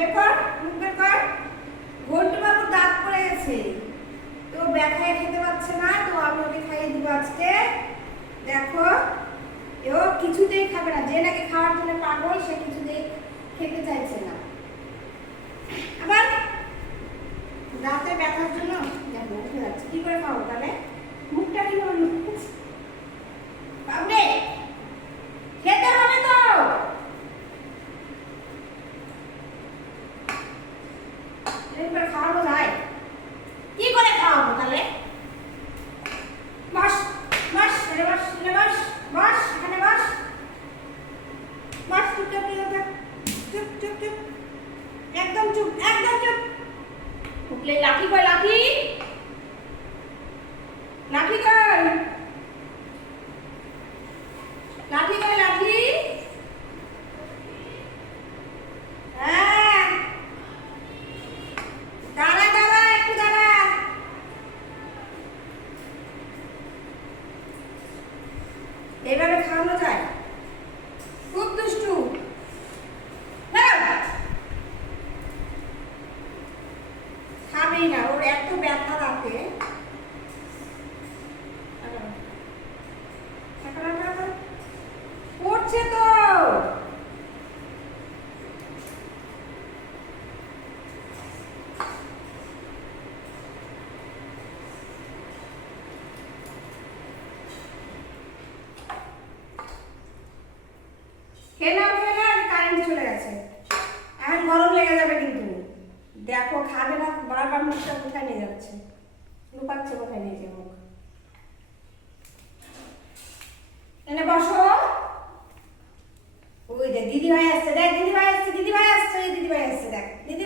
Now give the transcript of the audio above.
বের কর মুখ বের বাবুর দাঁত পড়ে গেছে। তো ব্যথায় খেতে পাচ্ছে না, তো আমি ওকে খাইয়ে দিব আজকে। দেখো, ও কিছুতেই খাবে না। যে নাকি খাওয়ার জন্য পাগল, সে কিছুতেই খেতে চাইছে না। আবার দাঁতে ব্যথার জন্য দেখো কি করে খাব তাহলে মুখটা কি করে বাবরে খেতে হবে তো এবার খাওয়ানো যায়। কি করে খাওয়াবো তাহলে? বস বস, এখানে বস এখানে বস বস, এখানে বস। বস চুপচাপ নিয়ে চুপ চুপ চুপ একদম চুপ একদম চুপ। উঠলে লাঠি কই লাঠি? লাঠি কই লাঠি কই এইভাবে খাওয়ানো যায়? খুব দুষ্টু। খাবেই না ওর এত ব্যথা রাতে। পড়ছে তো। নাও খেয়ে নাও কারেন্ট চলে গেছে। এখন গরম লেগে যাবে কিন্তু। দেখো, খাবে না, বারবার মুখটা কোথায় নিয়ে যাচ্ছে? লুকাচ্ছে কোথায় নিয়ে যাব এনে বসো। ওই যে দিদি ভাই আসছে, দেখ দিদি ভাই আসছে দিদি